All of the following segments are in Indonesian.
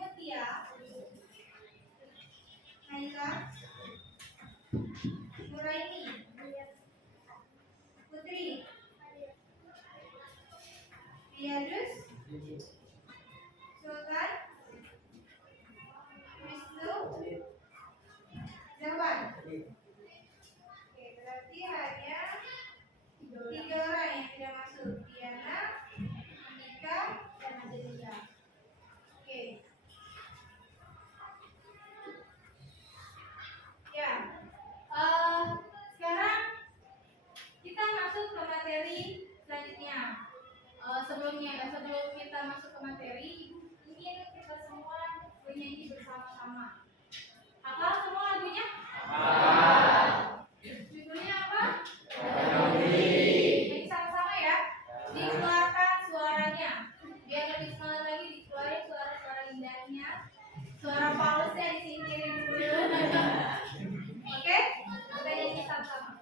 Mutia, Naila, Nuraini, Putri, Riyadus, Sultan, Wisnu, Zaman. Oke, berarti hanya 3 orang yang tidak masuk. Diana, Andika, dan Adelia. Oke. Ya. Sekarang kita masuk ke materi selanjutnya. Sebelum kita masuk ke materi, ingin kita semua bernyanyi bersama-sama. Hafal semua lagunya? Judulnya apa? Jadi sama-sama ya. Dikeluarkan suaranya. Biar lebih semangat lagi, dikeluarin suara-suara indahnya. Suara pausnya disingkirin dulu. Oke? Kita nyanyi sama-sama.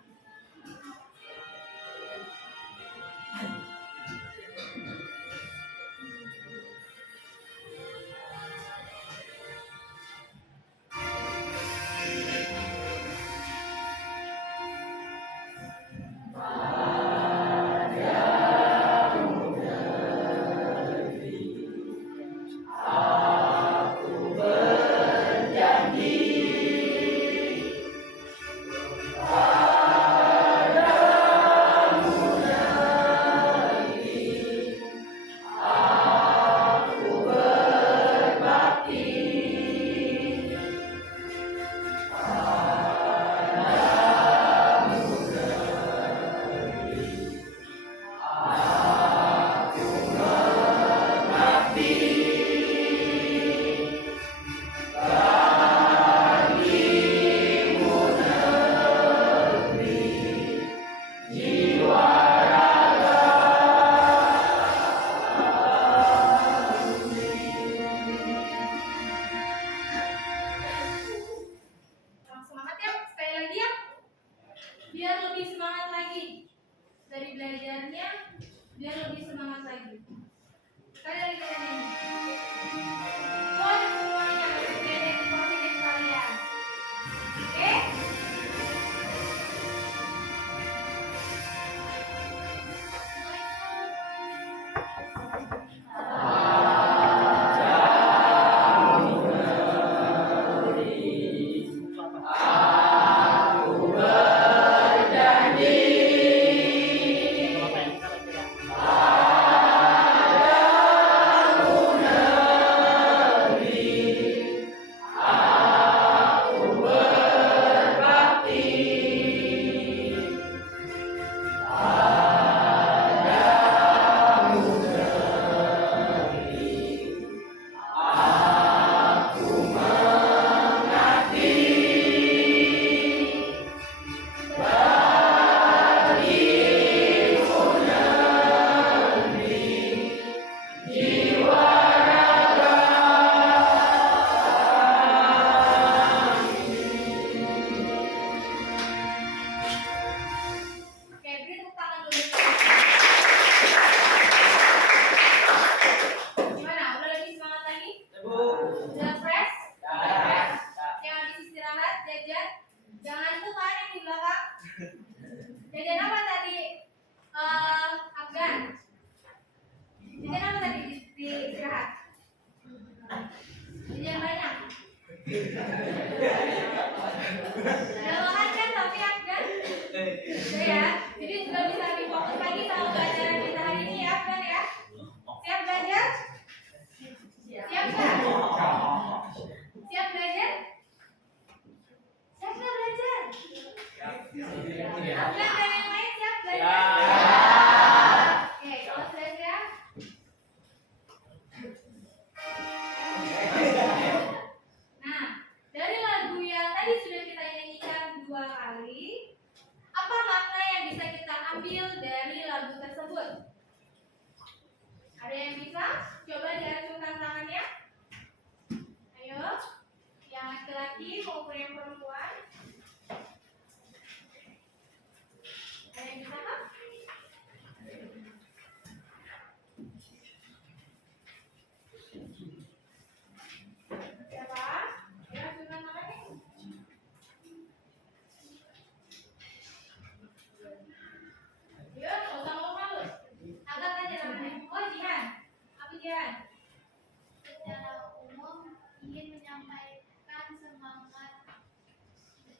ingin menyampaikan semangat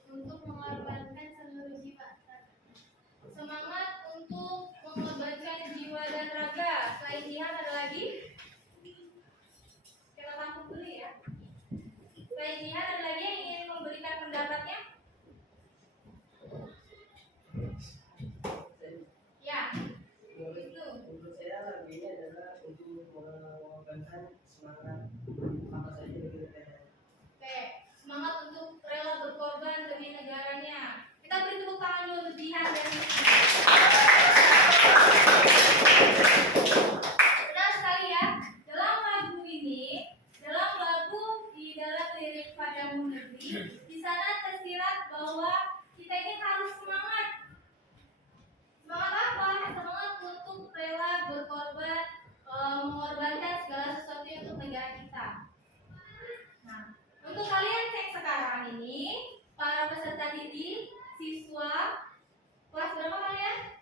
untuk mengorbankan seluruh jiwa. Semangat untuk mengorbankan jiwa dan raga. Selain jihad ada lagi? Kita tangkap dulu ya. Selain jihad ada lagi yang ingin memberikan pendapatnya? Ya. Itu. Untuk saya lagunya adalah untuk mengorbankan semangat apa saja demi negara. Oke, semangat untuk rela berkorban demi negaranya. Kita beri tepuk tangan dulu untuk jihad dan benar sekali ya. Dalam lagu ini, dalam lagu di dalam lirik Padamu Negeri, di sana tersirat bahwa kita ini harus semangat. Semangat apa? Semangat untuk rela berkorban, mengorbankan segala sesuatu untuk negara kita. Nah, untuk kalian yang sekarang ini, para peserta didik, siswa, kelas berapa kalian?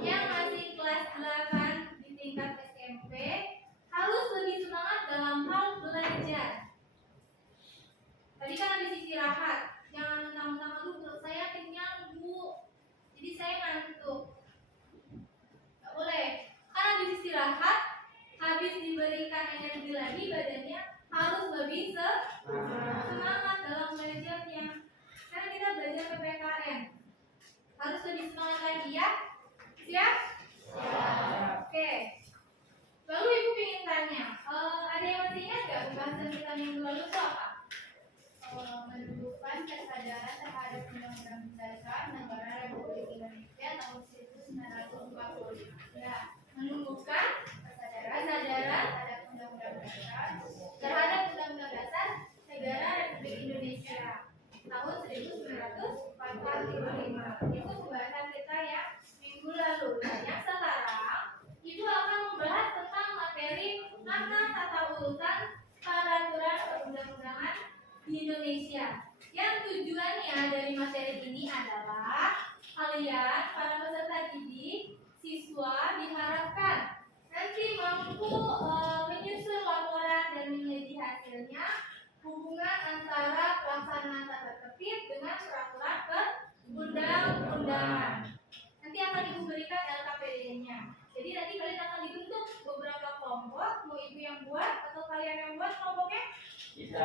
Yang masih kelas 8 di tingkat SMP, harus lebih semangat dalam hal belajar. Tadi kan habis istirahat, jangan mentang-mentang aduh perut saya kenyang bu, jadi saya ngantuk. Gak boleh, karena habis istirahat, habis diberikan energi lagi badannya harus lebih semangat dalam belajarnya. Karena kita belajar PPKN, harus lebih semangat lagi ya. Siap? Oke. Lalu ibu ingin tanya, ada yang masih ingat gak pembahasan kita minggu lalu itu apa? Menumbuhkan kesadaran terhadap Undang-Undang Dasar Negara Republik Indonesia tahun 1945. Ya, menumbuhkan kesadaran terhadap Undang-Undang Dasar Negara Republik Indonesia tahun 1945. Itu pembahasan kita ya minggu lalu. Nah, yang sekarang ibu akan membahas tentang materi tata urutan peraturan perundang-undangan di Indonesia. Yang tujuannya dari materi ini adalah kalian para peserta didik, siswa diharapkan nanti mampu menyusun laporan dan menyaji hasilnya hubungan antara pelaksanaan tata tertib dengan peraturan perundang-undangan. Nanti akan ibu berikan LKPD-nya. Jadi nanti kalian akan dibentuk beberapa kelompok, mau ibu yang buat atau kalian yang buat kelompoknya? Kita.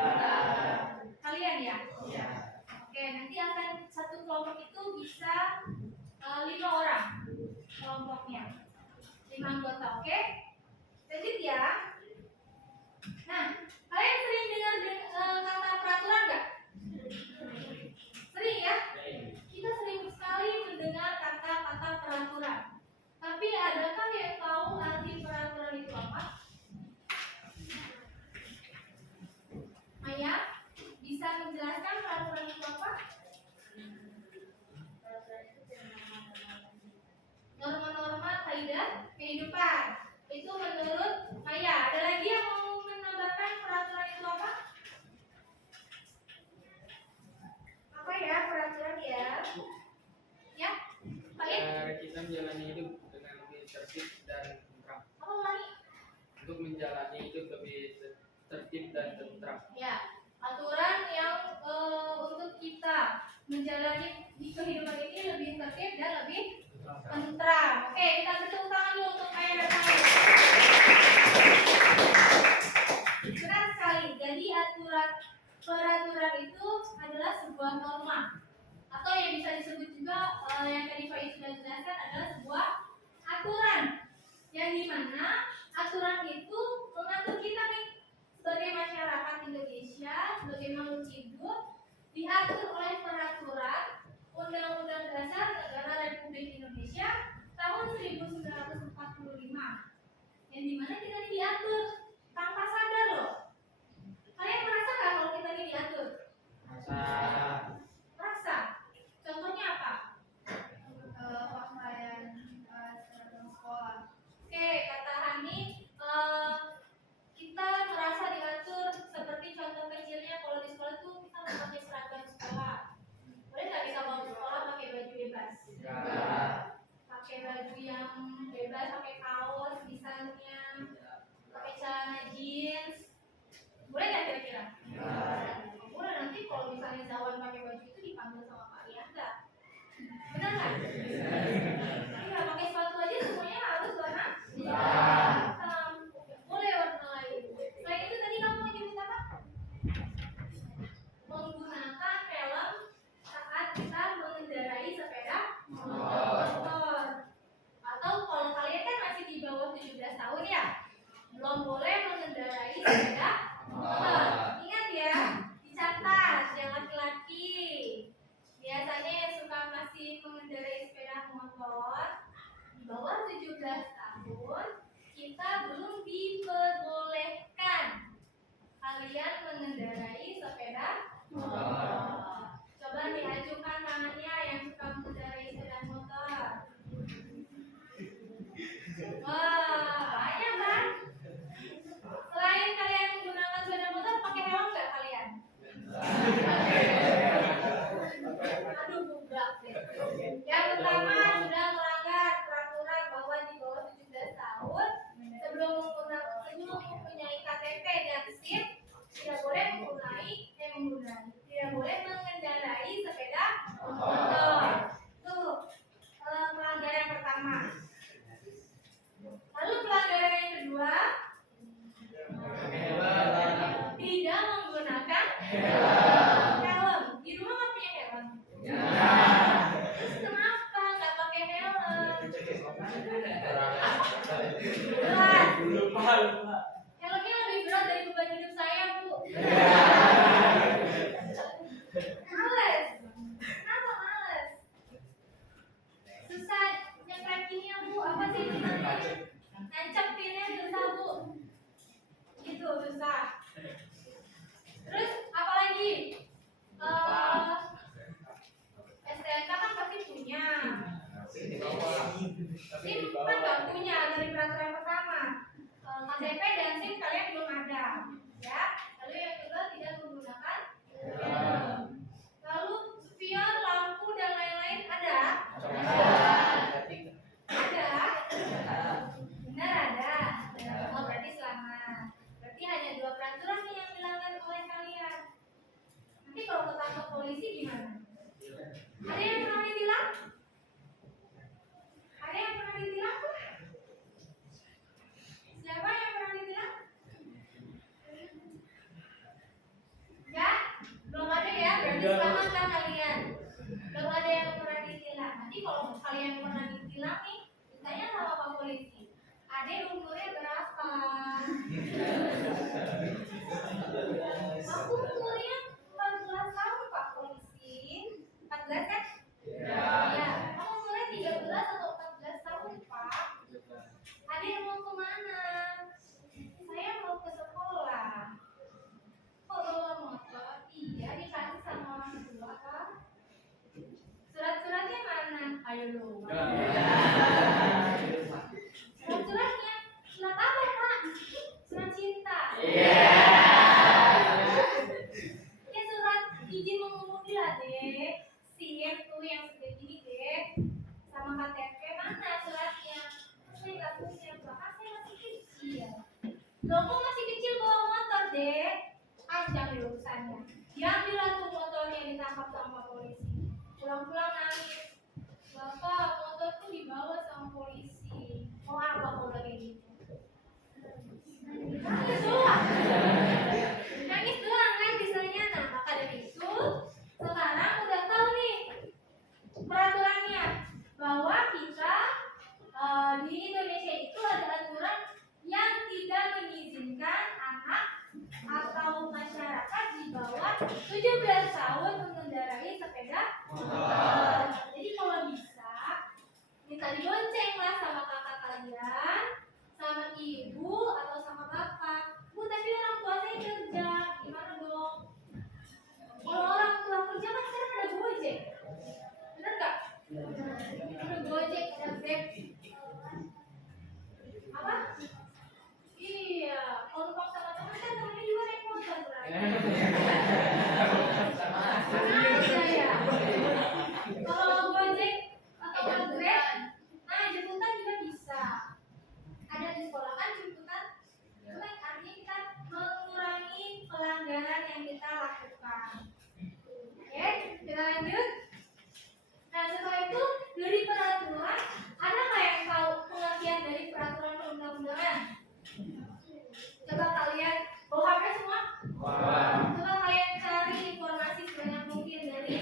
Kalian ya? Iya. Oke, nanti akan satu kelompok itu bisa 5 orang kelompoknya, 5 anggota, oke? Lanjut ya. Nah, kalian sering dengar kata peraturan nggak? Sering ya? Kita sering sekali mendengar kata-kata peraturan. Tapi adakah yang tahu arti peraturan itu apa? Maya, bisa menjelaskan peraturan itu apa? Peraturan itu norma-norma kaidah kehidupan. Itu menurut Maya. Ada lagi yang mau menambahkan peraturan itu apa? Apa ya peraturan ya? Ya, Baik. Kita menjalani hidup dengan lebih tertib dan tentram. Apa lagi? Untuk menjalani hidup lebih tertib dan tentram. Ya, aturan yang untuk kita menjalani di kehidupan ini lebih tertib dan lebih tentram. Oke, kita tepuk tangan dulu untuk Maya dan Maya. Benar sekali. Jadi peraturan itu adalah sebuah norma atau yang bisa disebut juga yang tadi Pak sudah jelaskan adalah sebuah aturan yang dimana aturan itu mengatur kita nih sebagai masyarakat Indonesia, sebagai makhluk hidup, diatur oleh peraturan Undang-Undang Dasar Negara Republik Indonesia tahun 1945 yang dimana kita diatur tanpa sadar loh. Kalian merasa nggak kalau kita ini diatur? Merasa. Contohnya apa? Pakaian seragam sekolah. Oke, kata Hani, kalian belum ada, ya. Lalu yang kedua tidak menggunakan helm. Lalu spion, lampu dan lain-lain ada? Ada? Benar ada. Oh berarti selamat. Berarti hanya 2 peraturan nih yang dilanggar oleh kalian. Nanti kalau ketangkap polisi gimana? Ada yang pernah ditilang? Ada yang pernah ditilang? Siapa yang pernah ditilang? Ya? Belum ada ya? Berarti selamat kan kalian? Belum ada yang pernah ditilang. Nanti kalau kalian pernah ditilang nih, ditanya sama Pak Polisi. Adek umurnya berapa? Aku umurnya 14 tahun Pak Polisi. 14 kan? Ya. Aku umurnya 13 atau 14 tahun Pak. Adek mau kemana? Saya mau ke sekolah. Kok bawa motor? Iya, dikasih sama orang tua Pak. Surat-suratnya mana? Ayo lu. Surat-suratnya surat apa Pak? Surat cinta. Ya surat izin mengemudi lah dek. SIM tuh yang segini dek. Sama KTP mana suratnya? Saya nggak punya Pak, saya masih kecil. Loh kok masih kecil bawa motor dek? Panjang nih urusannya. Diambil tuh motornya, ditangkap sama polisi. Pulang-pulang nangis. Bapak, motorku dibawa sama polisi. Mau apa kalau udah kayak gitu? Nangis doang. Nangis doang kan bisanya. Nah, maka dari itu sekarang udah tahu nih peraturannya bahwa kita di Indonesia itu ada aturan yang tidak mengizinkan anak atau masyarakat di bawah 17 tahun mengendarai sepeda motor. Jadi kalau bisa minta dibonceng lah sama kakak kalian, sama ibu atau sama bapak. Bu, tapi orang tua saya kerja, gimana dong? Kalau orang tua kerja kan sekarang ada Gojek, bener nggak? Ada Gojek, ada Grab. Apa? Iya, kalau numpang sama teman kan temennya juga naik motor berarti. Sama aja ya. Kalau Gojek atau Grab, nah jemputan juga bisa. Ada di sekolah kan jemputan. Itu kan artinya kita mengurangi pelanggaran yang kita lakukan. Oke, kita lanjut. Nah setelah itu dari peraturan, ada nggak yang tahu pengertian dari peraturan perundang-undangan? Coba kalian bawa HP semua? Coba kalian cari informasi sebanyak mungkin dari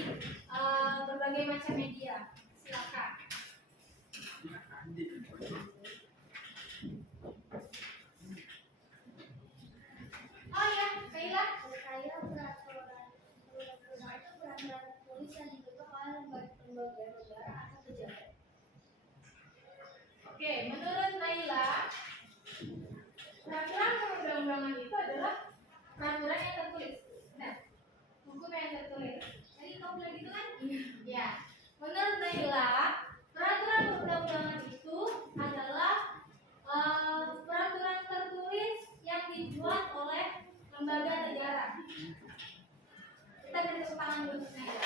berbagai macam media. Silakan. Oh ya, Kaila. Saya peraturan itu peraturan polis yang dibentuk oleh lembaga negara atau pejabat. Oke, menurut Naila, peraturan perundang-undangan itu adalah peraturan yang tertulis. Nah, hukum yang tertulis. Tadi kamu bilang gitu kan? Ya. Menurut Naila, peraturan perundang-undangan itu adalah peraturan tertulis yang dibuat oleh lembaga negara. Kita beri tepuk tangan dulu untuk Naila.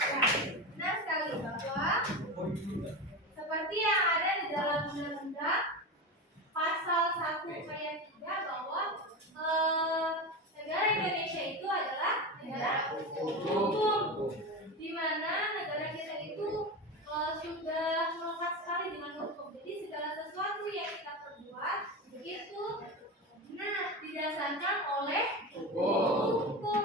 Ya, benar sekali bahwa seperti yang ada di dalam undang-undang pasal 1 ayat 3 bahwa negara Indonesia itu adalah negara hukum, di mana negara kita itu sudah melekat sekali dengan hukum. Jadi segala sesuatu yang kita perbuat itu didasarkan oleh hukum.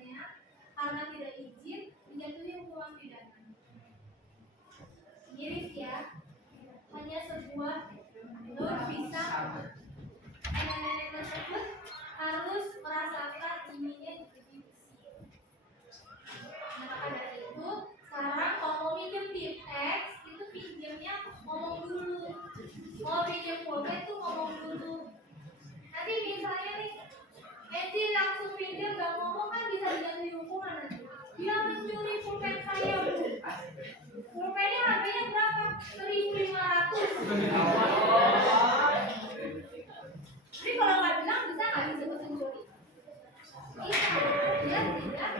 negaranya karena tidak izin menjatuhi hukuman pidana. Miris ya, hanya sebuah nur bisa nenek-nenek tersebut harus merasakan ininya diberi besi. Nah, maka dari itu sekarang kalau mau minjem Tipex itu pinjemnya ngomong dulu. Mau pinjem pulpen tuh ngomong dulu. Nanti misalnya nih, Eci langsung pinjam gak ngomong kan bisa dijatuhi hukuman nanti. Dia mencuri pulpen saya, Bu. Pulpennya harganya berapa? 1.500. Jadi kalau nggak bilang bisa nggak disebut pencuri? Bisa, dia tidak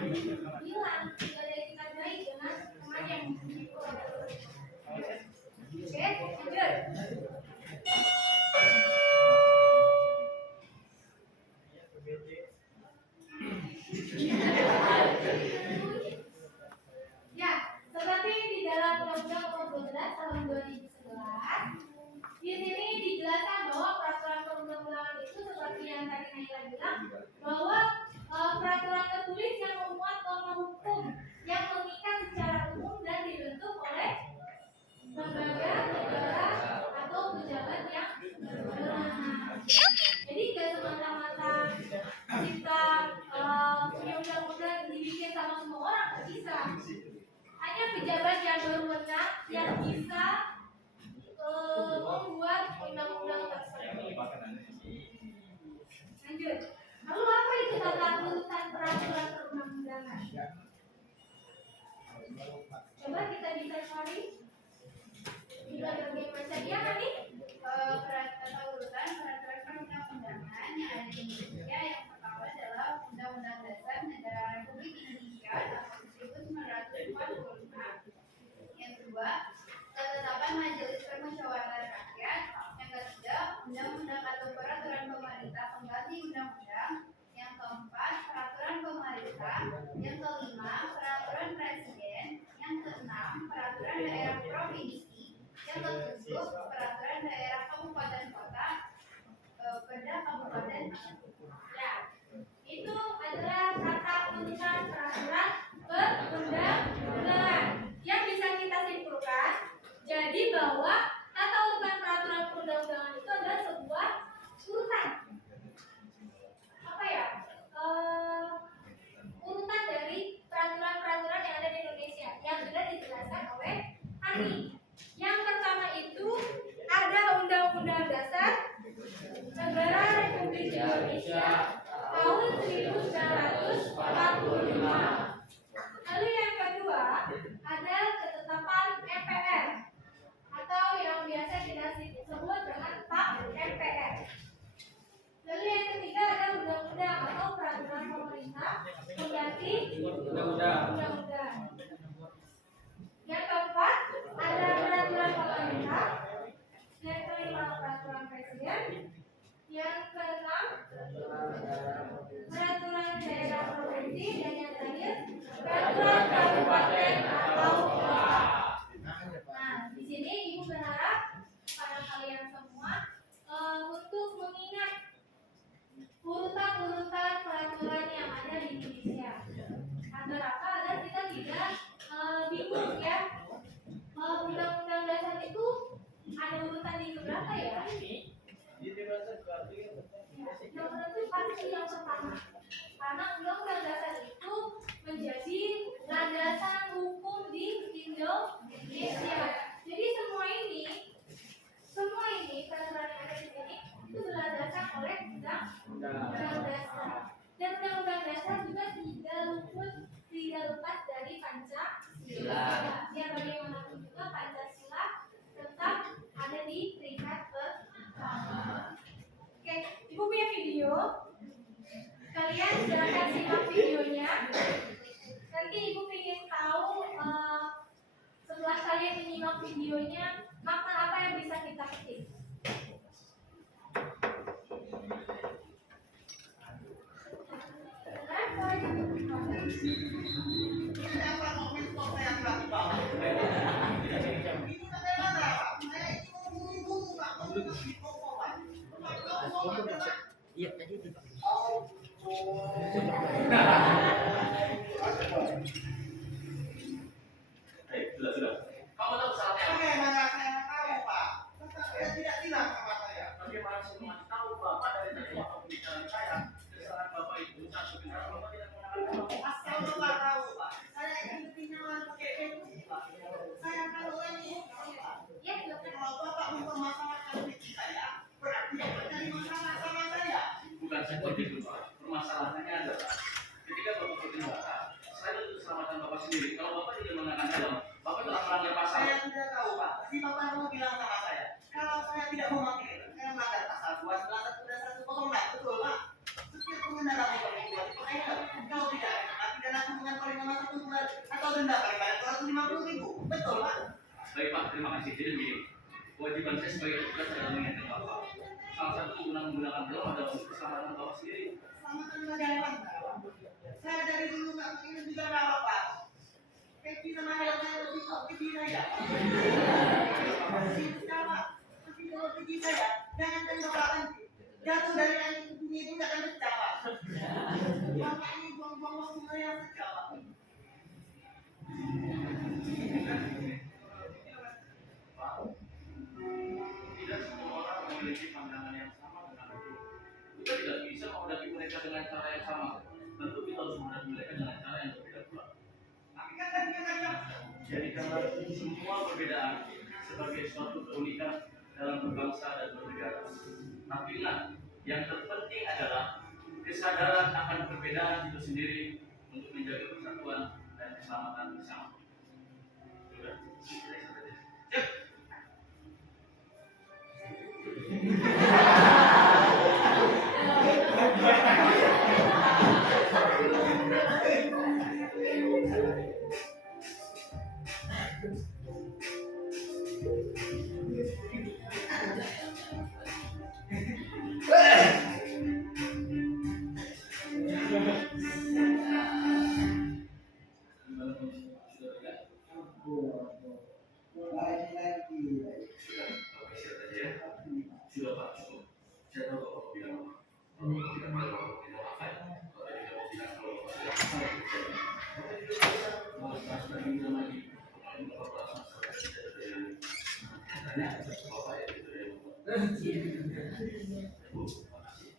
bilang. Tidak ada etikat baik dengan teman yang mencuri. Oke, lanjut. Ya, seperti di dalam Undang-Undang Nomor 12 Tahun 2011, di sini dijelaskan bahwa peraturan perundang-undangan itu seperti yang tadi Naila bilang, bahwa peraturan tertulis yang memuat norma hukum yang mengikat secara umum dan dibentuk oleh lembaga, negara, atau pejabat yang berwenang. Jadi nggak semata-mata kita punya undang-undang dibikin sama semua orang, nggak bisa. Hanya pejabat yang berwenang yang bisa membuat undang-undang tersebut. Lanjut. Lalu apa itu tata urutan peraturan perundang-undangan? Coba kita bisa cari di berbagai macam ya kan nih? Tata urutan peraturan perundang-undangan yang ada di Indonesia yang pertama adalah Undang-Undang Dasar Negara Republik Indonesia tahun 1945. Yang kedua, Ketetapan Majelis Permusyawaratan Rakyat. Yang ketiga, Undang-Undang atau Peraturan Pemerintah Pengganti Undang-Undang. Yang keempat, Peraturan Pemerintah. Yang kelima, Peraturan Presiden. Yang keenam, Peraturan Daerah Provinsi. Yang ketujuh, Peraturan Daerah Kabupaten Kota. Perda Kabupaten. Ya, itu adalah tata urutan peraturan perundang-undangan yang bisa kita simpulkan. Jadi bahwa tata urutan peraturan perundang-undangan itu adalah sebuah urutan. Apa ya? Urutan dari peraturan-peraturan yang ada di Indonesia yang sudah dijelaskan oleh Hani. Yang pertama itu ada Undang-Undang Dasar Negara Republik Indonesia tahun 1945. Lalu yang kedua ada Ketetapan MPR atau yang biasa kita sebut dengan PAK MPR. Lalu yang ketiga ada undang-undang atau peraturan pemerintah pengganti undang-undang. Yang keempat ada peraturan pemerintah. Yang kelima peraturan presiden. Yang keenam peraturan daerah provinsi dan yang terakhir peraturan kabupaten atau kota. Nah, di sini Ibu berharap pada kalian semua untuk mengingat urutan-urutan peraturan yang ada di Indonesia. Agar apa? Agar kita tidak bingung ya. Undang-undang dasar itu ada urutan di berapa ya? Yang menentu pasti yang pertama. Karena undang-undang dasar itu menjadi landasan hukum di Indonesia. Jadi semua ini peraturan yang ada di sini itu berlandaskan oleh undang-undang dasar. Dan undang-undang dasar juga tidak lepas dari Pancasila. Yang bagaimanapun juga Pancasila tetap ada di peringkat pertama. Oke, Ibu punya video. Kalian silakan simak videonya. Nanti Ibu ingin tahu setelah kalian menyimak videonya makna apa yang bisa kita petik. Iya tadi itu. berhasil mengasih tahu Bapak dari tadi waktu pembicaraan saya, kesalahan Bapak itu satu benar Bapak tidak menggunakan helm. Asal Bapak tahu Pak, saya ini ketinggalan pakai helm Pak. Saya tahu ini. Ya, dokter. Kalau Bapak mempermasalahkan diri saya, berarti Bapak cari masalah sama saya. Bukan seperti itu Pak. Permasalahannya adalah ketika Bapak berkendara, selain untuk keselamatan Bapak sendiri, kalau Bapak tidak menggunakan helm, Bapak telah melanggar pasal. Saya tidak tahu Pak. Tadi Bapak mau bilang sama saya, kalau saya tidak memakai helm, saya melanggar pasal 291 dan 106, betul Pak? Setiap pengendara motor membuat pakai helm. Kalau tidak, pidana kurungan paling lama 1 bulan atau denda paling banyak 250.000, betul Pak? Baik Pak, terima kasih. Jadi begini, kewajiban saya sebagai petugas adalah mengingatkan Bapak. Salah satu menggunakan helm adalah untuk keselamatan Bapak sendiri. Keselamatan negara. Saya dari dulu nggak pakai helm juga nggak apa-apa. Peci sama helm saya lebih kok peci saya. Tapi kalau peci saya, jangan tembakan. Jatuh dari angin ke bumi itu nggak akan pecah Pak. Bapak ini buang-buang waktu saya pecah Pak. Tidak semua orang memiliki pandangan yang sama dengan itu. Kita tidak bisa menghadapi mereka dengan cara yang sama. Tentu kita harus menghadapi mereka dengan cara yang berbeda pula. Tapi kan tadi katanya, jadikanlah semua perbedaan sebagai suatu keunikan dalam berbangsa dan bernegara. Tapi ingat, yang terpenting adalah kesadaran akan perbedaan itu sendiri untuk menjaga persatuan dan keselamatan bersama. Sudah, selesai saja. Siap. Sudah Pak, cukup. Saya tahu Bapak bilang apa. Bapak tidak mau Bapak bilang apa ya. Bapak tidak mau bilang kalau Bapak tidak apa ya. Bapak tidak bisa bahas lagi bilang lagi. Kalau Bapak bahas masalah tidak ada yang katanya Bapak ya tidak ada yang Bu, terima kasih.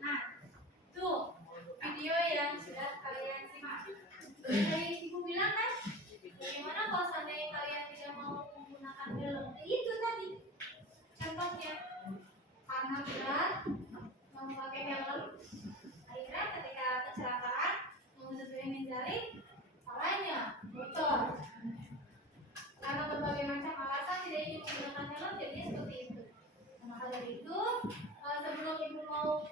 Nah, tuh video yang sudah kalian simak. Tadi ibu bilang kan, bagaimana kalau seandainya kalian tidak mau menggunakan helm? Itu tadi contohnya, karena berat mau pakai helm, akhirnya ketika kecelakaan mengususkan jari, salahnya motor. Karena berbagai macam alasan tidak ingin menggunakan helm, jadinya seperti itu. Nah, maka dari itu, sebelum ibu mau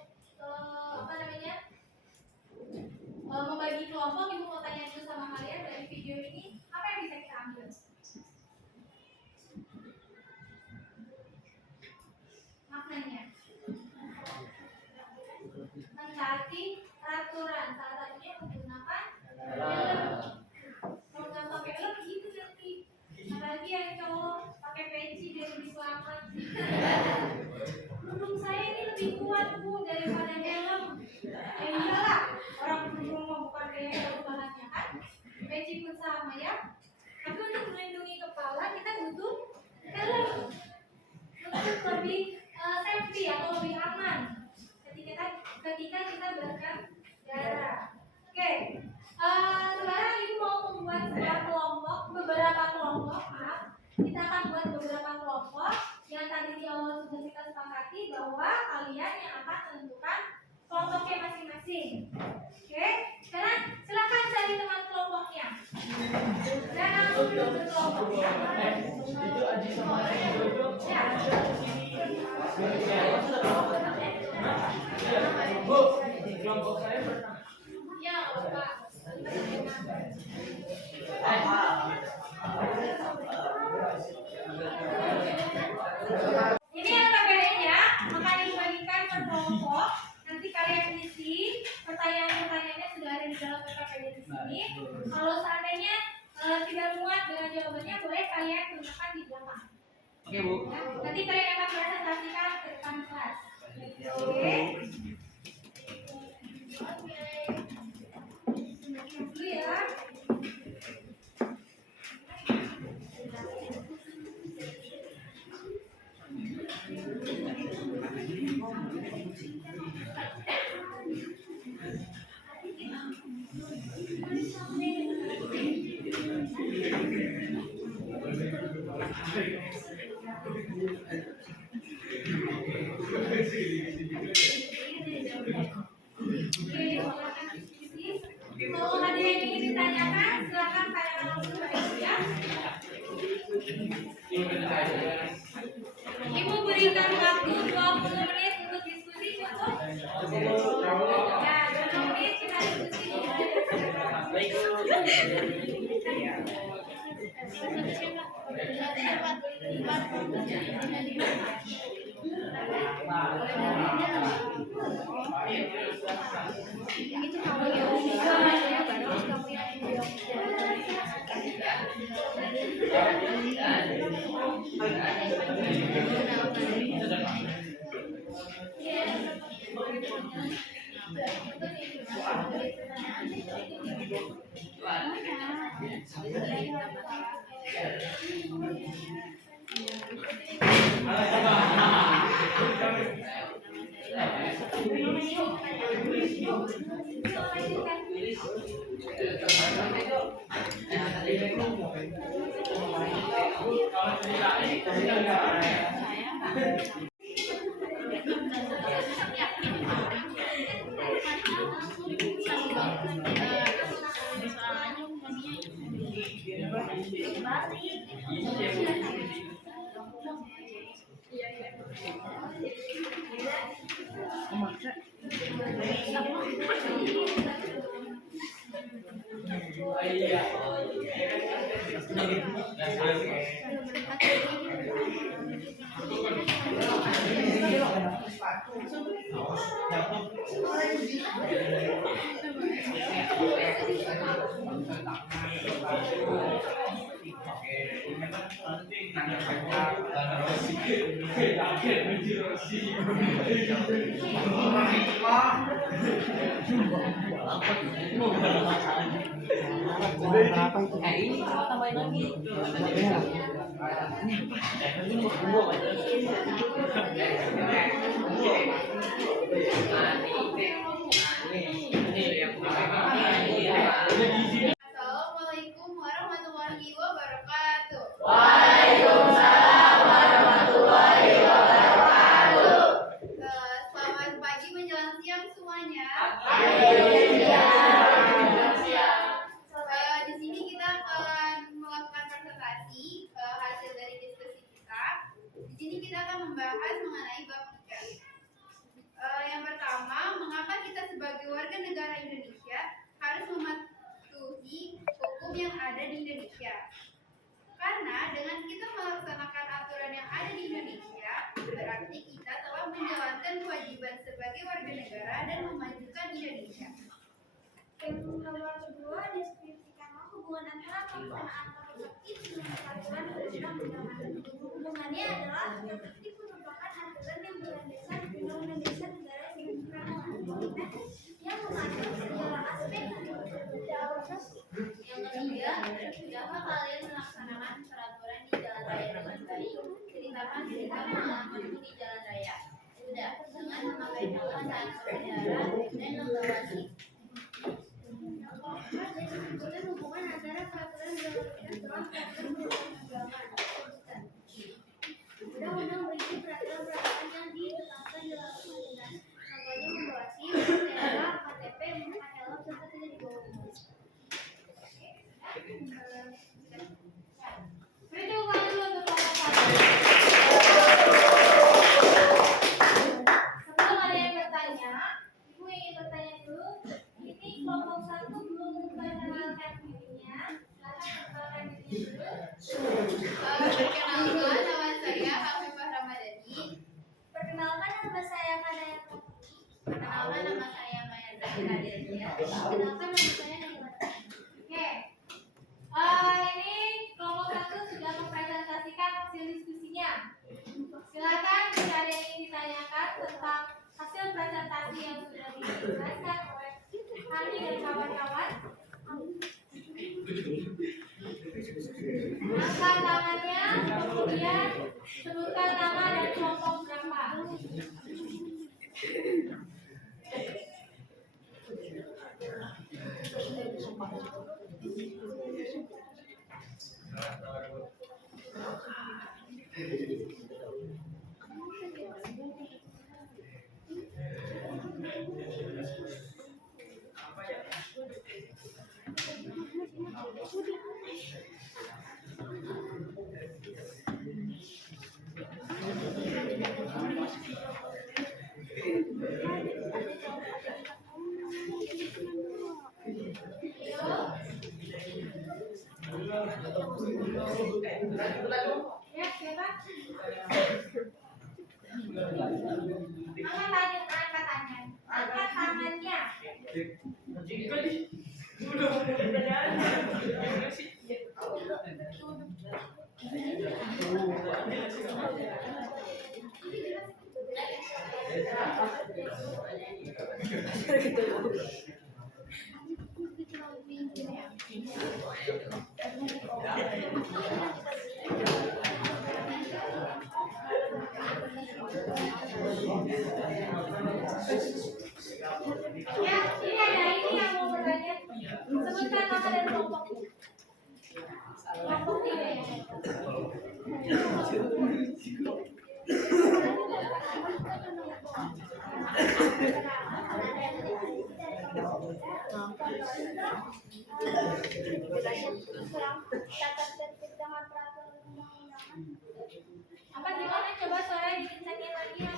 membagi kelompok, ibu mau tanya dulu sama kalian dari video ini apa yang bisa kita ambil? Maknanya mentaati peraturan, salah satunya menggunakan helm. Kalau nggak pakai helm gitu nanti, apalagi yang cowok pakai peci dia lebih selamat. Kerudung saya ini lebih kuat Bu daripada helm. Ya iyalah, orang kerudung mau bukan kayak helm bahannya kan, peci pun sama ya. Tapi untuk melindungi kepala kita butuh helm untuk lebih safety atau lebih aman ketika kita berkendara. Oke, sekarang ibu mau membuat beberapa kelompok. Kita akan buat beberapa kelompok yang tadi di awal sudah kita sepakati bahwa kalian yang akan menentukan kelompoknya masing-masing. Oke, sekarang silakan cari teman kelompoknya. Jangan duduk berkelompok ya. Bu, kelompok saya pernah. Ya, Bapak. Ini yang KBN ya, maka dibagikan per kelompok. Nanti kalian isi pertanyaan-pertanyaannya sudah ada di dalam PKPD. di sini. Kalau seandainya tidak muat dengan jawabannya, boleh kalian gunakan di belakang. Oke, Bu. Ya, nanti kalian akan presentasikan ke depan kelas. Oke. Dulu ya. Kalau ada yang ingin ditanyakan, silakan tanyakan langsung pada Ibu ya. Ibu berikan waktu 20 menit untuk diskusi cukup? Ya, 20 menit kita Assalamualaikum warahmatullahi wabarakatuh. Selamat pagi menjelang siang semuanya. Di sini kita akan melakukan presentasi hasil dari diskusi kita. Di sini kita akan membahas mengenai bab 3. Yang pertama, mengapa kita sebagai warga negara Indonesia harus mematuhi hukum yang ada di Indonesia? Karena dengan kita melaksanakan aturan yang ada di Indonesia, berarti kita telah menjalankan kewajiban sebagai warga negara dan memajukan Indonesia. Yang nomor kedua, deskripsikanlah hubungan antara pelaksanaan tertib dengan peraturan perundang-undangan. Hubungannya adalah tertib merupakan aturan yang berlandaskan Undang-Undang Dasar Negara Indonesia yang mengatur segala aspek Yang ketiga, sudahkah kalian melaksanakan peraturan di jalan raya dengan baik? Ceritakan pengalamanmu di jalan raya. Sudah, dengan memakai helm saat berkendara dan membawa SIM. Deskripsikan hubungan antara peraturan yang berlaku dalam peraturan perundang-undangan. Undang-undang berisi peraturan-peraturan yang ditetapkan dalam undang-undang. Contohnya membawa SIM, STNK, KTP, memakai helm serta tidak dibawa mobil. Beri tepuk tangan dulu untuk Bapak. Sebelum ada yang bertanya, Ibu ingin bertanya dulu. Ini kelompok 1 belum memperkenalkan dirinya. Silakan perkenalkan dirinya dulu. Perkenalkan, nama saya Hafifah Ramadhani. Perkenalkan, nama saya Kadaya Putri. Perkenalkan, nama saya Maya Zahira Delia. Perkenalkan, nama saya Nabila. Angkat tangannya, kemudian sebutkan nama dan kelompok berapa. Ya, siapa? Angkat tangannya. Ya, ini ada ini yang mau bertanya. Sebutkan nama dan kelompok. Kelompok 3 ya. Apa gimana? Coba suaranya dikencangin lagi ya.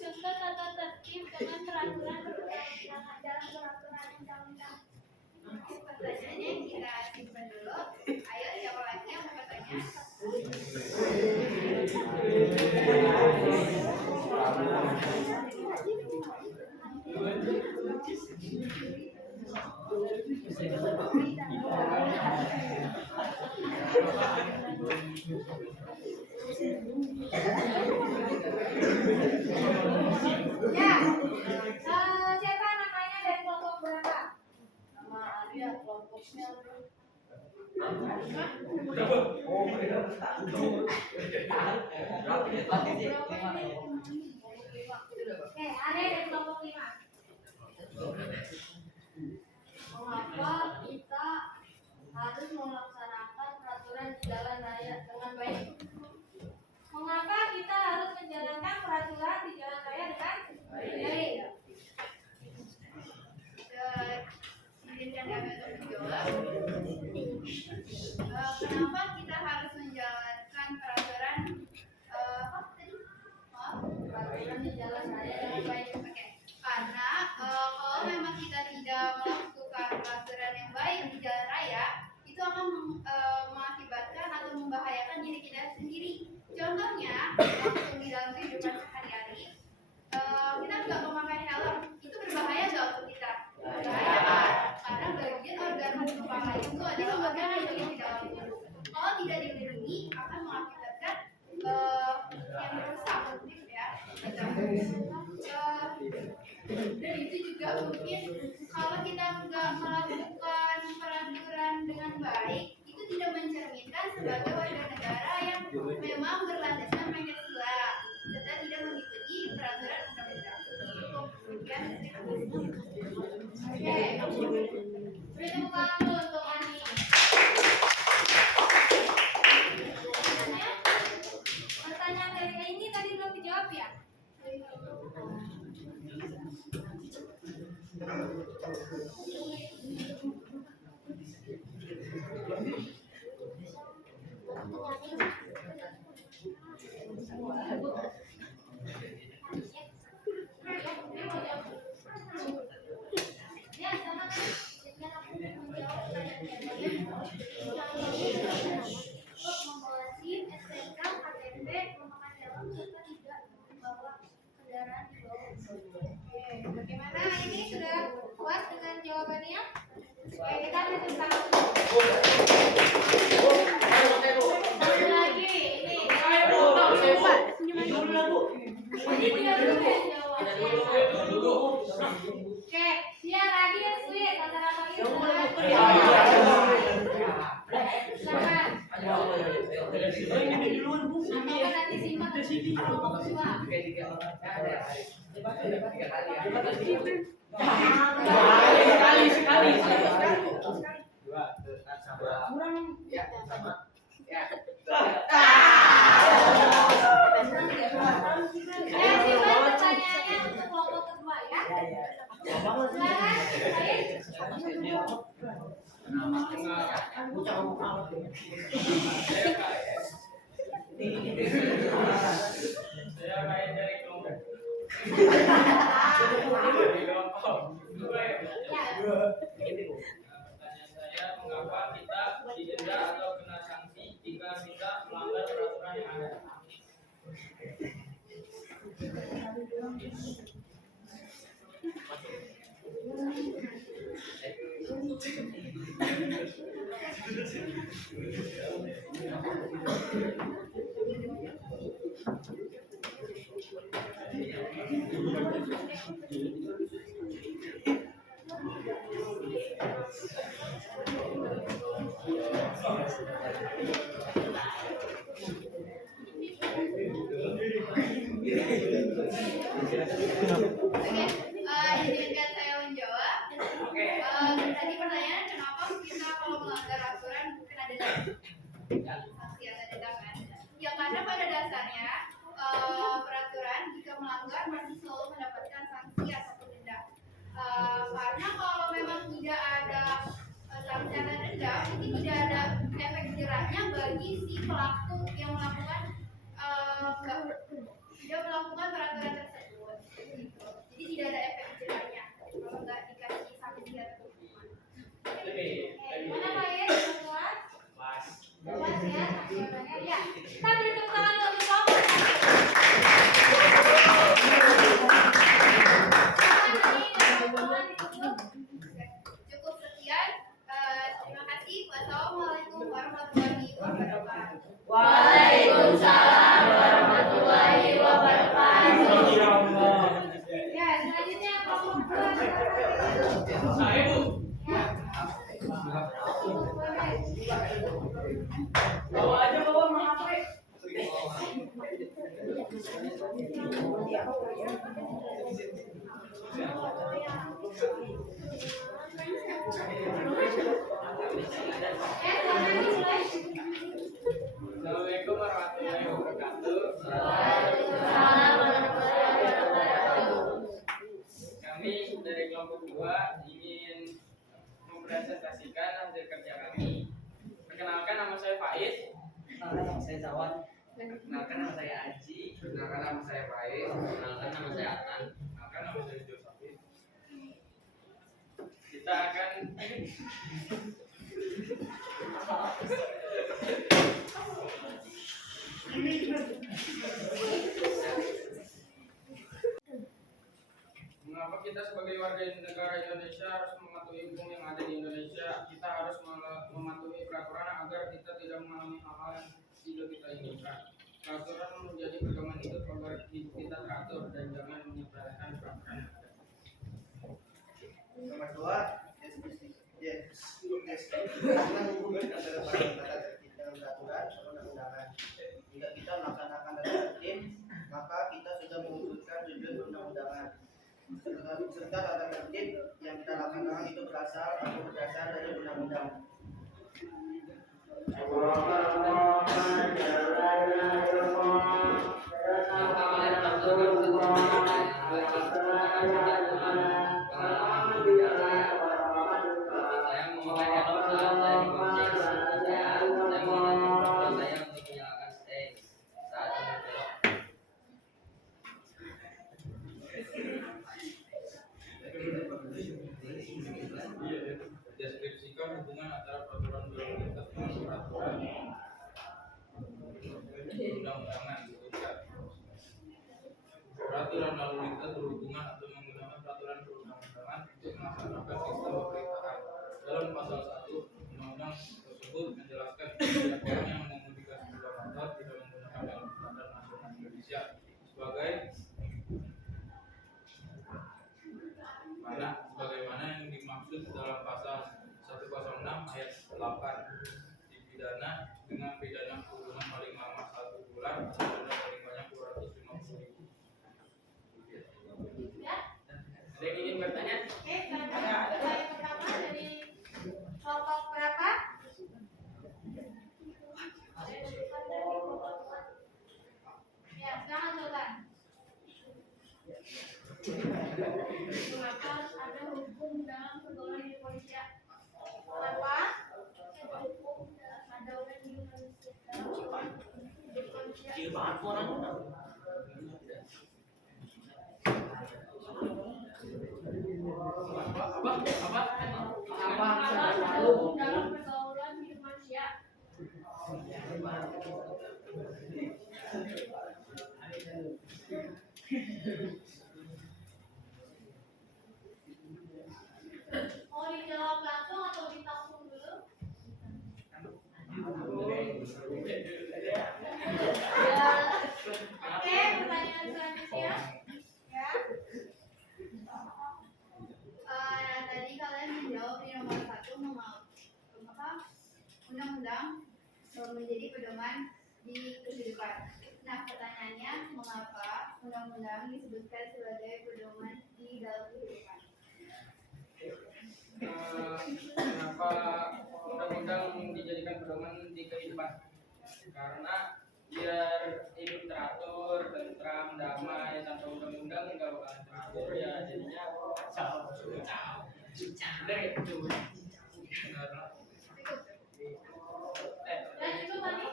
Contoh tata tertib dengan peraturan perundang-undangan dalam peraturan undang-undang. Pertanyaannya kita simpan dulu. Ayo siapa lagi yang mau bertanya? Ya. Siapa namanya dan kelompok berapa? Nama Arya, kelompoknya Oke, ada dan kelompok 5. mengapa kita harus melaksanakan peraturan di jalan raya dengan baik. Mengapa kita harus menjalankan peraturan di jalan raya dengan baik? Izinkan kami untuk menjawab. Kenapa kita harus menjalankan peraturan Peraturan di jalan raya dengan baik. Oke. Karena kalau memang kita tidak melakukan peraturan yang baik di jalan raya, itu akan mengakibatkan atau membahayakan diri kita sendiri. Contohnya, langsung di dalam kehidupan sehari-hari, kita nggak memakai helm, itu berbahaya nggak untuk kita? Berbahaya kan? Karena bagian organ kepala itu adalah organ yang di dalam tubuh. Kalau tidak dilindungi, akan mengakibatkan yang rusak, gitu ya. Dan itu juga mungkin kalau kita nggak melakukan peraturan dengan baik, itu tidak mencerminkan sebagai warga negara yang memang berlandaskan Pancasila serta tidak mengikuti peraturan undang-undang. Kemudian, Oke. Beri tepuk tangan dulu untuk Ani. Pertanyaan dari ini tadi belum dijawab ya? Ya, sama kan? Dengan aku menjawab pertanyaan membawa SIM, STNK, KTP, memakai helm serta tidak membawa kendaraan di bawah. Oke, bagaimana ini sudah puas dengan jawabannya? Oke, kita beri tepuk tangan. Satu lagi, ini. Ini dia dulu yang jawab. Oke, dia Nadia Sweet. Kelompok kedua. Tiga ada. Tiga kali ya. Sekali. Dua, sama. Ya, sama. Ya. Simpan pertanyaannya untuk kelompok kedua ya. Saya kayak dari kelompok. Pertanyaan saya, mengapa kita didenda atau kena sanksi jika kita melanggar peraturan yang ada? Izinkan saya menjawab. Tadi pertanyaan kenapa kita kalau melanggar aturan kena denda? Sanksi atau denda kan? Ya karena pada dasarnya peraturan jika melanggar masih selalu mendapatkan sanksi ataupun denda. Karena kalau memang tidak ada sanksi atau denda, mungkin tidak ada efek jeraknya bagi si pelaku yang melakukan tidak melakukan peraturan tersebut. Jadi tidak ada efek jeraknya kalau nggak dikasih sanksi atau hukuman. Gimana Pak Yes? Puas? Puas ya? Jawabannya ya. Tapi tepuk tangan untuk kelompok. Cukup sekian. Terima kasih. Wassalamualaikum warahmatullahi wabarakatuh. Waalaikumsalam warahmatullahi wabarakatuh. Ya, selanjutnya kelompok kedua. Saya Bu. Bawa aja bawa HP. Assalamualaikum warahmatullahi wabarakatuh. Waalaikumsalam warahmatullahi wabarakatuh. Kami dari kelompok 2 ingin mempresentasikan hasil kerja kami. Perkenalkan, nama saya Faiz. Nama saya Zawan. Perkenalkan, nama saya Aji. Perkenalkan, nama saya Faiz. Perkenalkan, nama saya Atan. Perkenalkan, nama saya Josafit. Kita akan mengapa kita sebagai warga negara Indonesia harus mematuhi hukum yang ada di Indonesia. Kita harus mematuhi peraturan agar kita tidak mengalami hal-hal yang tidak kita inginkan. Peraturan menjadi pedoman hidup agar hidup kita teratur dan jangan menyepelekan peraturan yang ada. Nomor 2, hubungan antara para tata tertib dengan peraturan atau undang-undangan. Jika kita melaksanakan tata tertib, maka kita sudah mewujudkan tujuan undang-undangan. Serta tata tertib yang kita laksanakan itu berasal atau berdasar dari undang-undang. Deskripsikan hubungan antara peraturan lalu lintas dengan peraturan undang-undangan. Peraturan lalu lintas berhubungan atau menggunakan peraturan perundang-undangan untuk melaksanakan sistem pemerintahan. Dalam pasal 1 undang-undang tersebut menjelaskan setiap orang yang mengemudikan sepeda motor tidak menggunakan helm standar nasional Indonesia sebagaimana yang dimaksud dalam pasal 106 ayat 8 dipidana dengan pidana kurungan paling lama 1 bulan dan denda paling banyak 200 manusia. Mengapa? Kecil banget tuh orang. Dalam pergaulan hidup manusia. Mau dijawab langsung atau ditampung dulu? Oke, pertanyaan selanjutnya. Ya. Tadi kalian menjawab di nomor 1 mengapa undang-undang menjadi pedoman di kehidupan. Nah, pertanyaannya, mengapa undang-undang disebutkan sebagai pedoman di dalam kehidupan? Kenapa undang-undang dijadikan pedoman di kehidupan? Karena biar hidup teratur, tentram, damai, tanpa undang-undang nggak bakalan teratur ya, jadinya udah itu. Dan itu tadi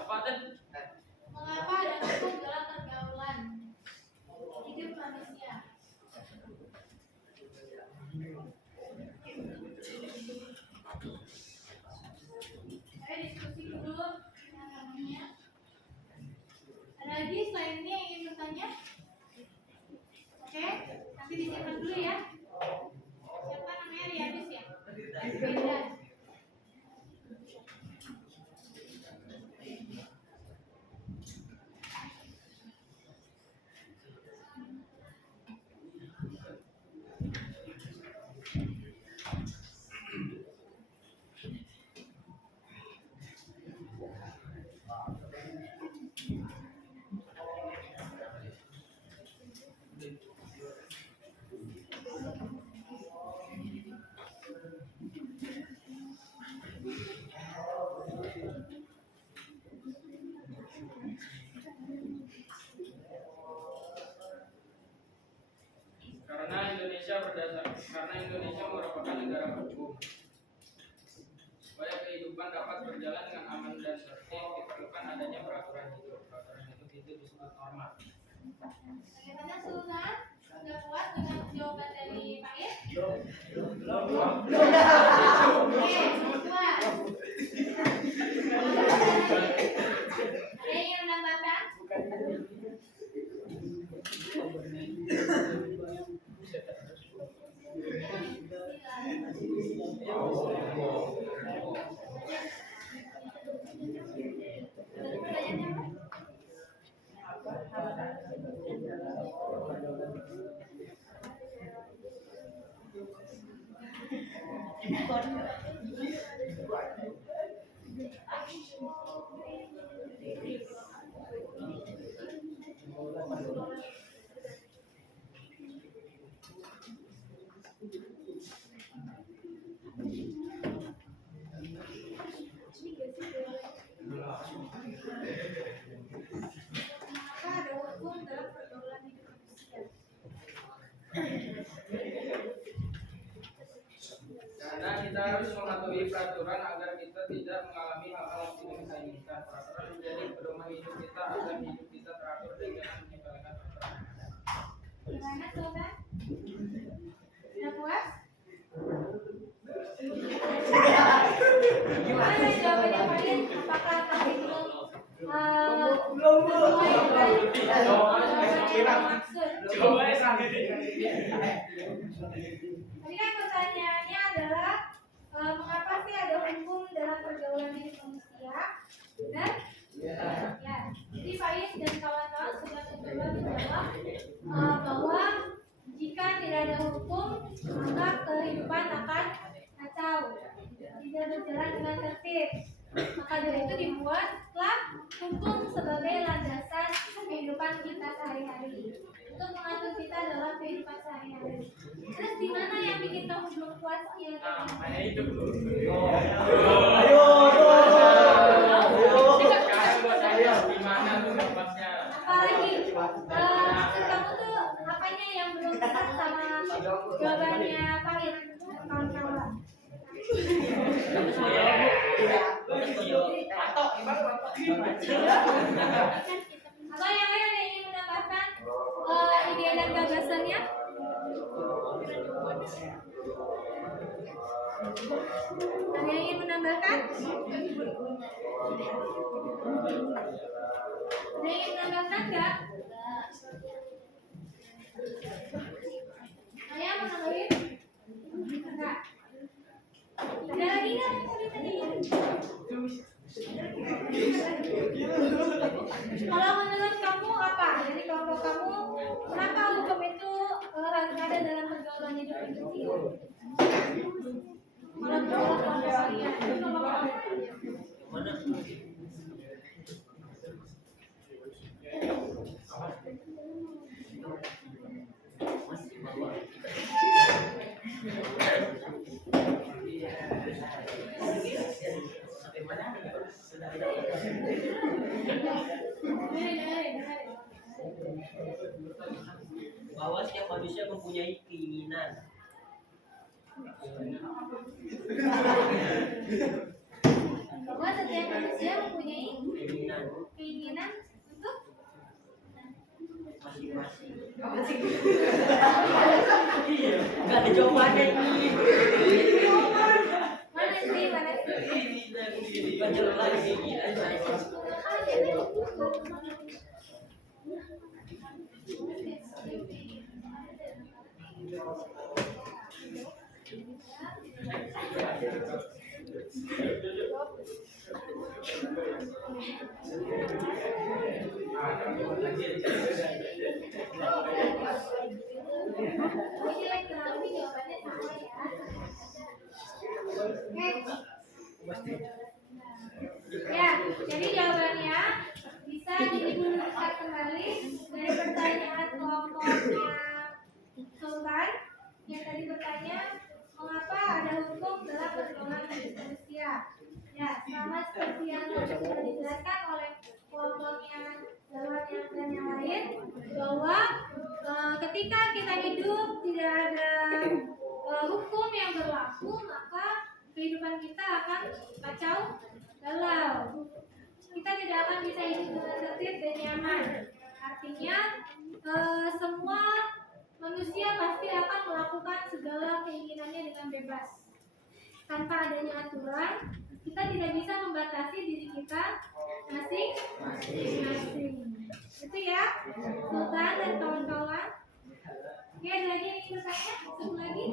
Apa tadi? mengapa ada hukum dalam pergaulan hidup manusia? Ayo diskusi dulu. Ada lagi selain ini yang ingin bertanya? Oke, nanti disimpan dulu ya. Siapa namanya Riadis ya? Riadis. Karena Indonesia merupakan negara hukum. Supaya kehidupan dapat berjalan dengan aman dan tertib, diperlukan adanya peraturan hidup. Peraturan hidup itu disebut norma. Bagaimana Sultan? Sudah puas dengan jawaban dari Pak Ir? Oke, puas. Ada yang ingin menambahkan? Maka ada hukum dalam pergaulan hidup manusia. Karena kita harus mematuhi peraturan agar kita tidak mengalami hal-hal yang tidak kita inginkan. Peraturan menjadi pedoman hidup kita agar hidup kita teratur dan jangan meninggalkan peraturan. Gimana Sultan? Sudah puas? Gimana jawabannya Pak Ir? Apakah kami belum sesuai dengan maksud? Coba ya Tadi kan pertanyaannya adalah mengapa sih ada hukum dalam pergaulan hidup manusia? Benar? Ya. Jadi Pak Ir dan kawan-kawan sudah mencoba menjawab bahwa jika tidak ada hukum maka kehidupan akan kacau, tidak berjalan dengan tertib. Maka dari itu dibuatlah hukum sebagai landasan kehidupan kita sehari-hari untuk mengatur kita dalam kehidupan sehari-hari. Terus di mana yang bikin kamu belum puas ya? Namanya itu. Ayo. Sekarang buat saya gimana tuh bapaknya? Apalagi maksud kamu tuh apanya Jawabannya Farid, kawan-kawan. Atau yang lain ada yang ingin menambahkan ide dan gagasannya? Ada yang ingin menambahkan? Ada yang ingin menambahkan nggak? Ayah mau nambahin? Enggak. Ada lagi nggak yang mau ditanyain? Kalau menurut kamu apa? Jadi kalau kamu, kenapa hukum itu harus ada dalam pergaulan hidup manusia? Kalau menurut kalian, itu apa? Bahwa setiap manusia mempunyai keinginan. Bahwa setiap manusia mempunyai keinginan untuk Masing-masing. Gak ada jawabannya ini. mana sih? Gak jelas keinginan. Ya, jadi jawabannya bisa diluruskan kembali dari pertanyaan kelompoknya Sultan yang tadi bertanya mengapa ada hukum dalam pergaulan manusia. Ya, sama seperti yang tadi sudah dijelaskan oleh kelompoknya Jawan dan yang lain bahwa ketika kita hidup tidak ada hukum yang berlaku maka kehidupan kita akan kacau balau. Kita tidak akan bisa hidup dengan tertib dan nyaman. Artinya semua manusia pasti akan melakukan segala keinginannya dengan bebas. Tanpa adanya aturan, kita tidak bisa membatasi diri kita masing-masing. Itu ya, Sultan dan kawan-kawan. Oke, ada lagi yang ingin bertanya? Satu lagi?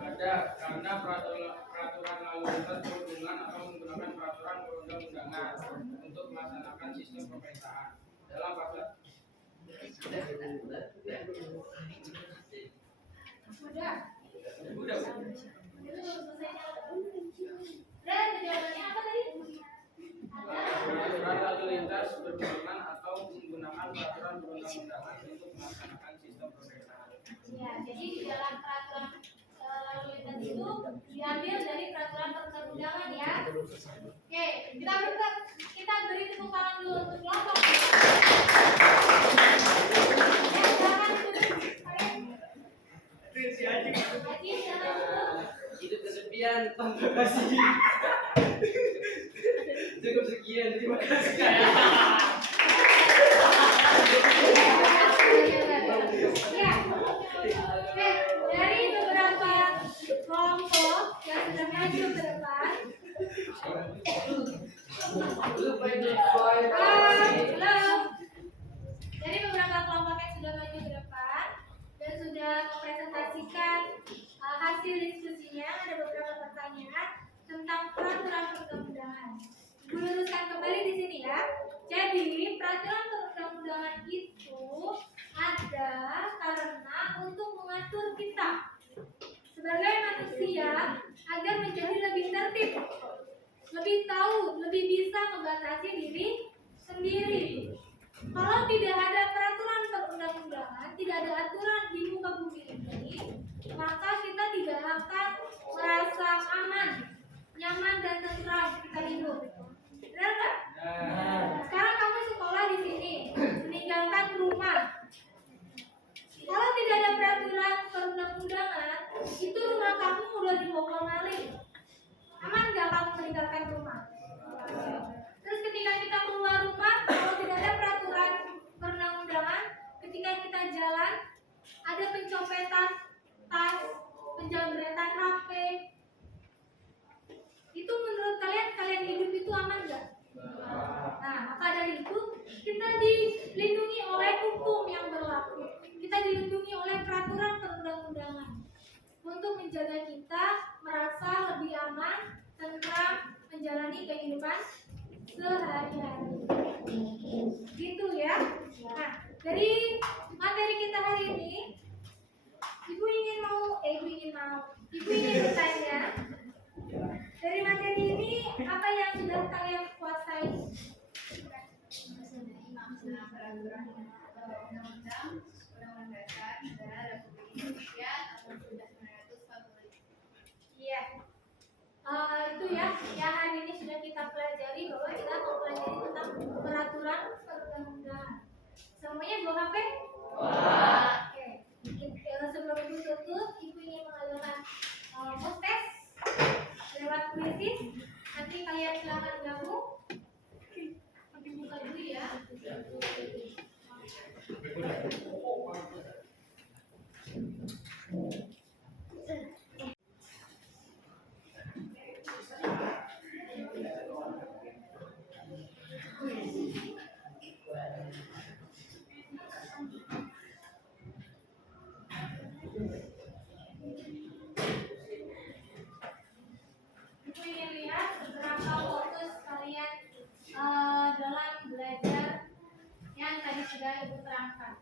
Ada, karena peraturan lalu lintas perhubungan atau menggunakan peraturan perundang-undangan untuk melaksanakan sistem pemerintahan dalam pasal. Udah. Dan jawabannya apa tadi? Peraturan lalu lintas perhubungan atau menggunakan peraturan perundang-undangan untuk melaksanakan sistem pemerintahan. Ya, jadi di dalam peraturan lalu lintas itu diambil dari peraturan perundang-undangan ya. Oke, kita beri tepuk tangan dulu untuk kelompok. Ya, silakan duduk. Haji, silakan duduk. Hidup kesepian tanpa kasih. Cukup sekian, terima kasih. Ya, oke, dari beberapa kelompok yang sudah maju ke depan. Halo. Dari beberapa kelompok yang sudah maju ke depan dan sudah mempresentasikan hasil diskusinya, ada beberapa pertanyaan tentang peraturan perundang-undangan. Ibu luruskan kembali di sini ya. Jadi peraturan perundang-undangan itu ada karena untuk mengatur kita sebagai manusia agar menjadi lebih tertib, lebih tahu, lebih bisa membatasi diri sendiri. Kalau tidak ada peraturan undangan, tidak ada aturan di muka bumi ini, maka kita tidak akan merasa aman, nyaman dan tentram kita hidup. Benar nggak? Sekarang kamu sekolah di sini, meninggalkan rumah. Kalau tidak ada peraturan perundang-undangan, itu rumah kamu udah dibobol maling. Aman nggak kamu meninggalkan rumah? Terus ketika kita keluar rumah, kalau tidak ada peraturan perundang-undangan, ketika kita jalan, ada pencopetan tas, penjamretan HP. Itu menurut kalian hidup itu aman nggak? Nah, maka dari itu kita dilindungi oleh hukum yang berlaku. Kita dilindungi oleh peraturan perundang-undangan untuk menjaga kita merasa lebih aman, tentram, menjalani kehidupan sehari-hari. Gitu ya. Nah, dari materi kita hari ini, Ibu ingin bertanya, dari materi ini apa yang sudah kalian kuasai? Makna peraturan undang-undang dasar negara Republik Indonesia tahun 1945. Iya. Itu ya, yang hari ini sudah kita pelajari bahwa kita mempelajari tentang peraturan perundang-undangan. Semuanya bawa HP? Oke. Sebelum Ibu tutup, Ibu ingin mengadakan mock test lewat kuisis. Nanti kalian silakan gabung. Pakai buka dulu ya. Ibu ingin lihat seberapa fokus kalian dalam belajar yang tadi sudah Ibu terangkan.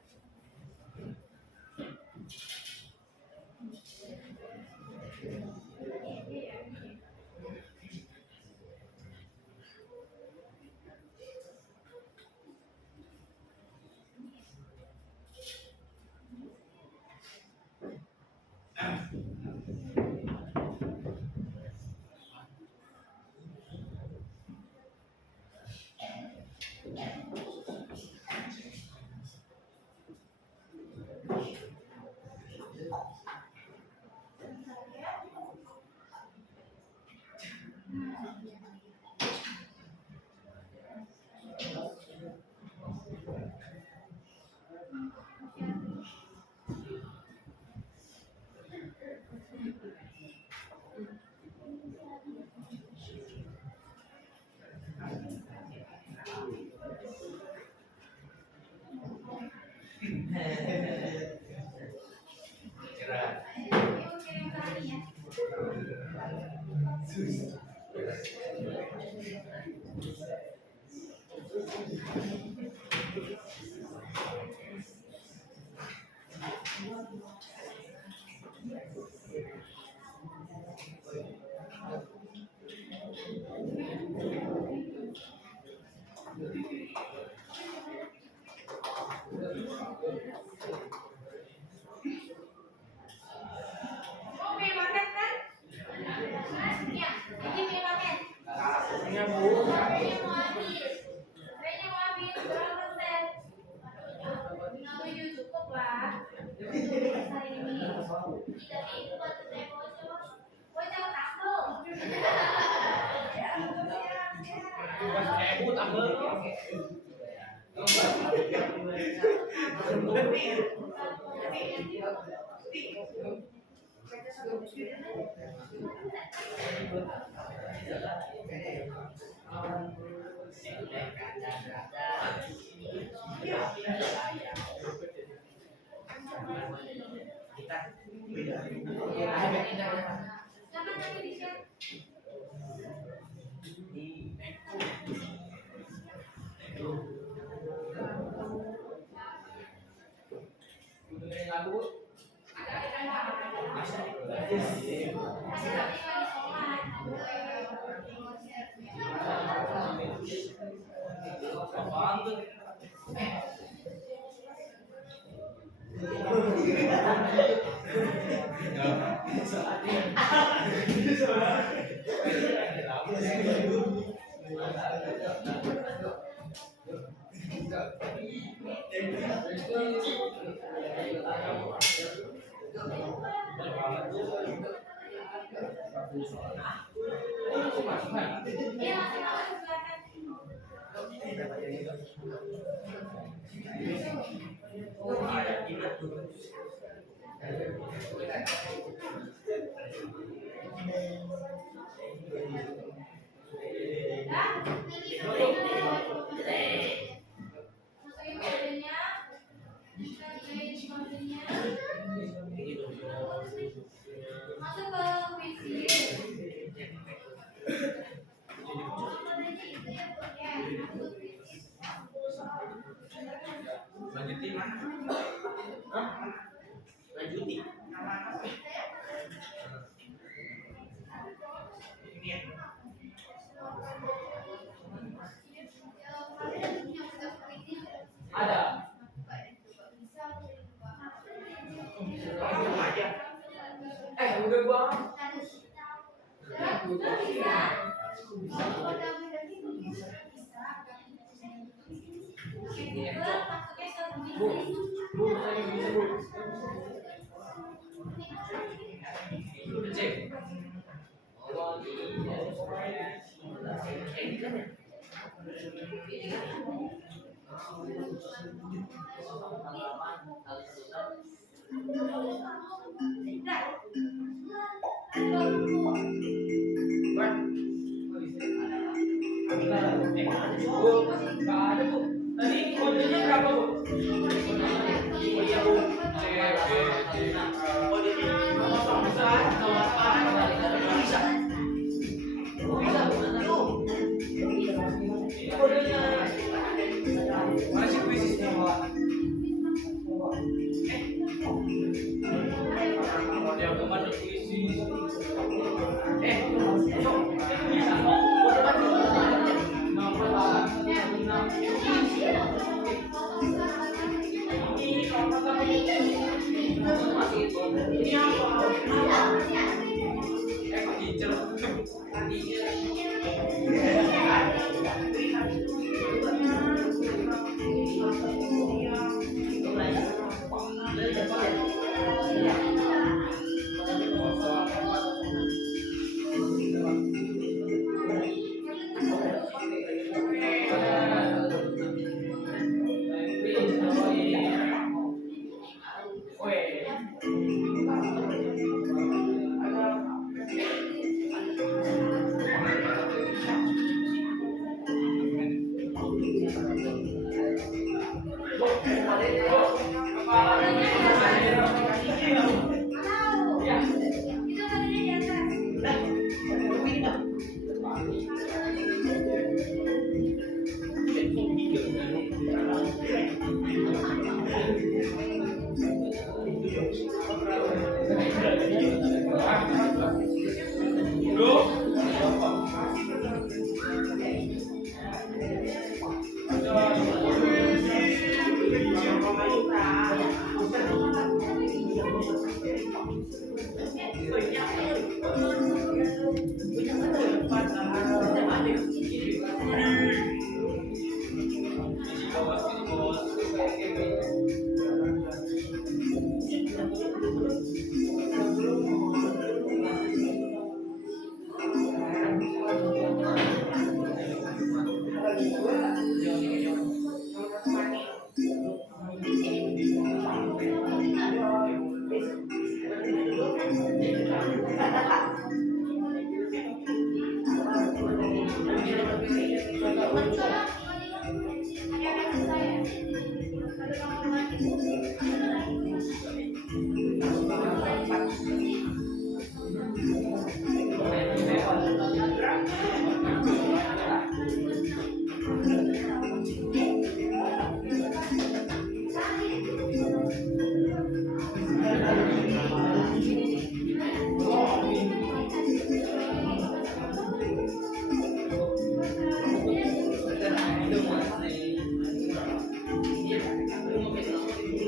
Ibu kirim tadi ya. Mau beli paket kan? Iya, ini beli paket. Baterainya mau habis. Baterainya mau habis berapa persen? 7 cukup lah. Hari ini. Tidak itu baterai bocor takut. Jangan lagi di-share. Iya, masing-masing silakan. Oh, ada jimat tuh. Dah, masukin kodenya. Kita pilih kodenya. Masuk ke puisi. Lanjutin. Hah? Lanjutin. Ada. Udah gua. Bisa. Cek. Nggak ada tuh. Tadi kodenya berapa bu? Oh iya bu. C B D. Kodenya nomor besar, nomor apa? Bisa. Bisa bu. Kodenya. Mana sih kuisisnya bu? Dia kemana kuisis? Bisa. Ini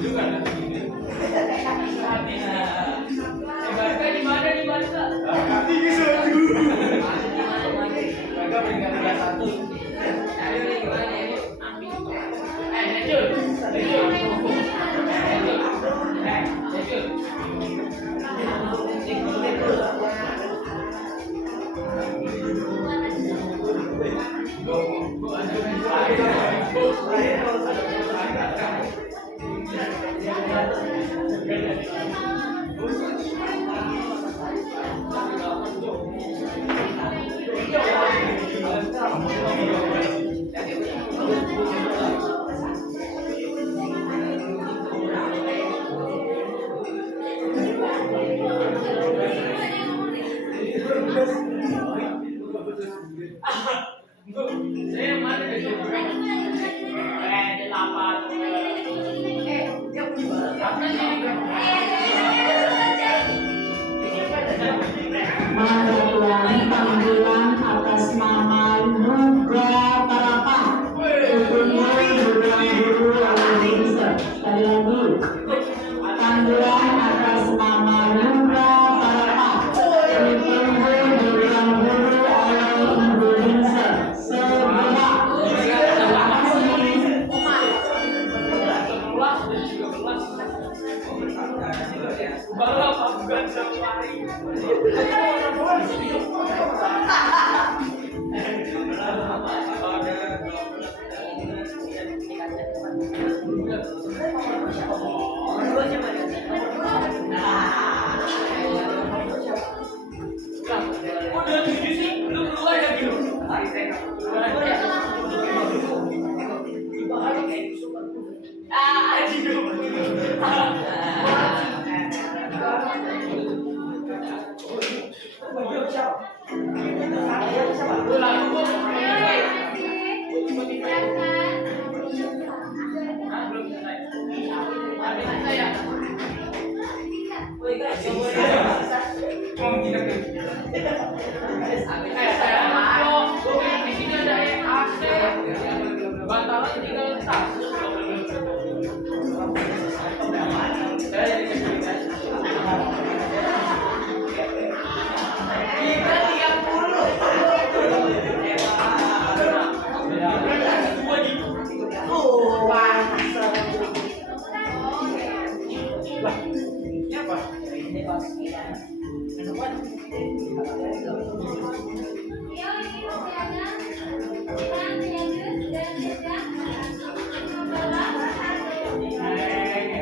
juga nanti ini. Barca di mana nih Barca? Tinggi satu. Barca peringkat 1. Ayo nih gimana nih? Lanjut. Saya mana di sini? Di lapan. Apa sih? Mengulangi panggilan atas nama Nugra Parapa. Gubernur Guru Indonesia. Sekali lagi, panggilan atas nama Nugra Parapa. Gubernur Guru Indonesia. Segera. Terima kasih. Balap bukan safari. Udah 7 sih, lu keluar ya gitu. Bantalan tinggal satu.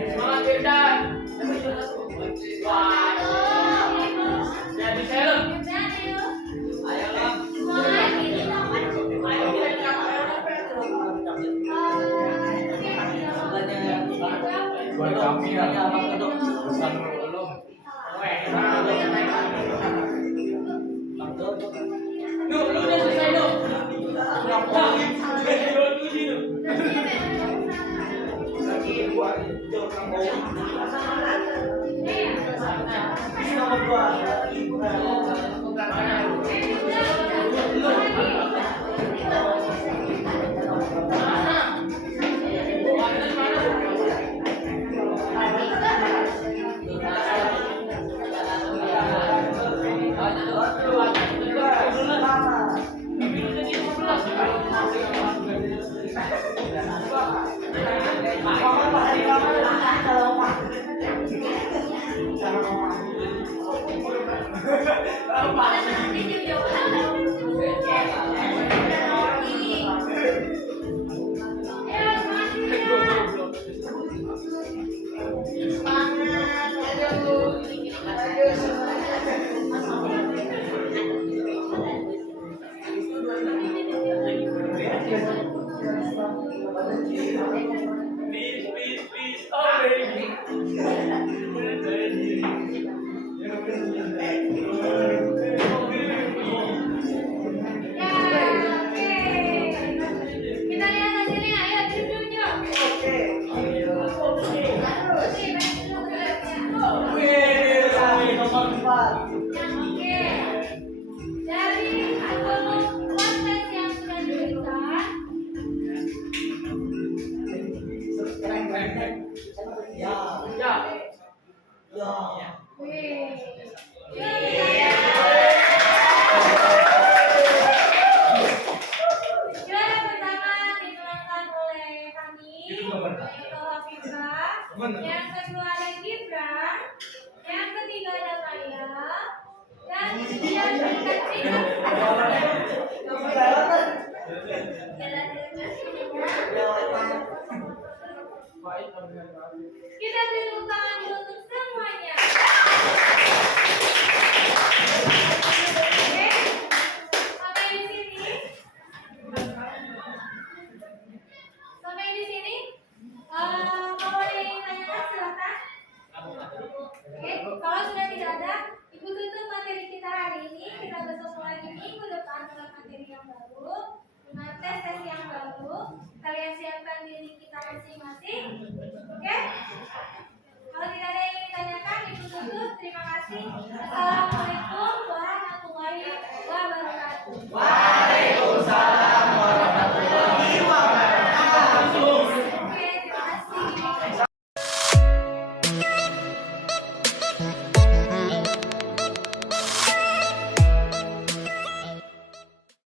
Semangat Firdan. Jadi film. Ayo lah. Buat kami ya, pesan belum. Lu udah selesai lu. Dari konten yang sudah diberikan, yaitu Hafifah. Yang kedua ada Gibran. Yang ketiga ada saya. Dan kemudian kita